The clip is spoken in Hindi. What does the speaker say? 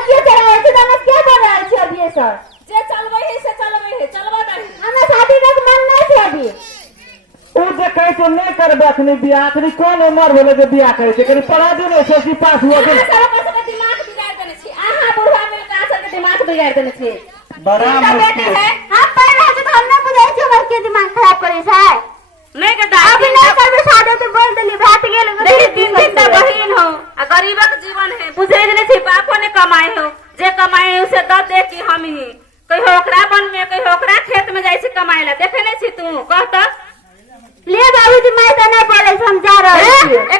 लड़कियों चलावे छै त हम क्या बोल रहल छी अभी सर जे चलबै है से चलबै है, चलबा नहीं। हमरा शादी के मन नहीं छै अभी। ओ जे कहै छै नहीं करबे अखनी बियाह, अखनी कोन उम्र भेलै जे बियाह करे छै? कनी पढ़ा दे ने, सोची पास हुआ के सब के दिमाग बिगाड़ देने छी। आहा बुढ़वा में का सब के दिमाग बिगाड़ देने छी। बड़ा मुश्किल है। हम पढ़ रहे छी त हम नहीं बुझै छी हमर के दिमाग खराब करे छै। नहीं के दादी अभी नहीं करबे शादी तो बोल देली भात गेल। देखी दिन दिन त बहिन हो आ गरीबक जीवन है, बुझे नहीं छी बापो ने कमाए हो, जे कमाए उसे द दे कि हम ही कहियो ओकरा बन में कहियो ओकरा खेत में जाई छी कमाए ला। देखे नहीं छी तू कह त ले बाबूजी मैं तो नहीं बोले हम जा रहे छी।